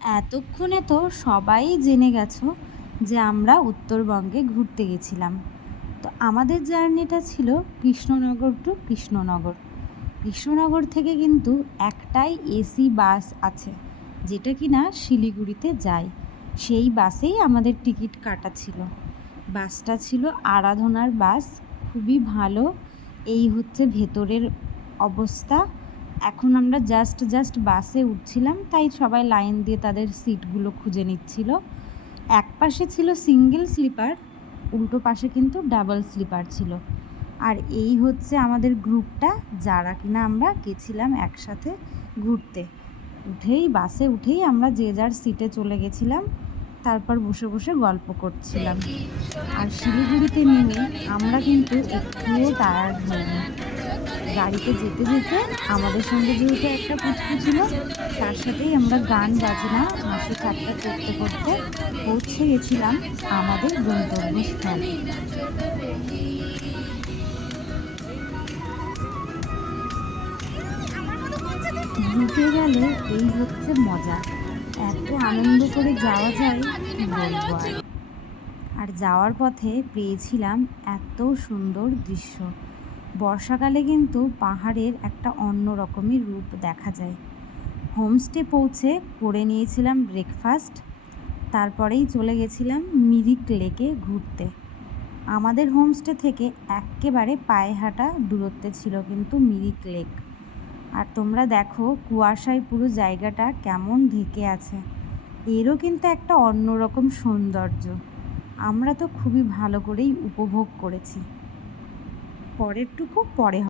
এতক্ষণে তো সবাই জেনে গেছো যে আমরা উত্তরবঙ্গে ঘুরতে গেছিলাম। তো আমাদের জার্নিটা ছিল কৃষ্ণনগর টু কৃষ্ণনগর। কৃষ্ণনগর থেকে কিন্তু একটাই এসি বাস আছে, যেটা কিনা শিলিগুড়িতে যায়। সেই বাসেই আমাদের টিকিট কাটা ছিল। বাসটা ছিল আরাধনার বাস, খুবই ভালো। এই হচ্ছে ভেতরের অবস্থা। এখন আমরা জাস্ট বাসে উঠছিলাম, তাই সবাই লাইন দিয়ে তাদের সিটগুলো খুঁজে নিচ্ছিল। এক পাশে ছিল সিঙ্গেল স্লিপার, উল্টো পাশে কিন্তু ডাবল স্লিপার ছিল। আর এই হচ্ছে আমাদের গ্রুপটা, যারা কিনা আমরা গেছিলাম একসাথে ঘুরতে। বাসে উঠেই আমরা যে যার সিটে চলে গেছিলাম, তারপর বসে বসে গল্প করছিলাম। আর শিলিগুড়িতে নেমে আমরা কিন্তু একটুও টায়ার্ড হইনি। গাড়িতে যেতে যেতে আমাদের সঙ্গে যেহেতু একটা পুচকু ছিল, তার সাথেই আমরা গান বাজনা হাসি ঠাট্টা করতে করতে পৌঁছে গেছিলাম আমাদের গন্তব্যস্থল। গ্রুপে গেলে এই হচ্ছে মজা, এত আনন্দ করে যাওয়া যায় কি বলবো। আর যাওয়ার পথে পেয়েছিলাম এত সুন্দর দৃশ্য। বর্ষাকালে কিন্তু পাহাড়ের একটা অন্য রকমই রূপ দেখা যায়। হোমস্টে পৌঁছে করে নিয়েছিলাম ব্রেকফাস্ট, তারপরেই চলে গেছিলাম মিরিক লেকে ঘুরতে। আমাদের হোমস্টে থেকে একেবারে পায়ে হাঁটা দূরত্বে ছিল কিন্তু মিরিক লেক। আর তোমরা দেখো কুয়াশায় পুরো জায়গাটা কেমন ঢেকে আছে। এরও কিন্তু একটা অন্যরকম সৌন্দর্য। আমরা তো খুবই ভালো করেই উপভোগ করেছি। পরেরটুকু পরে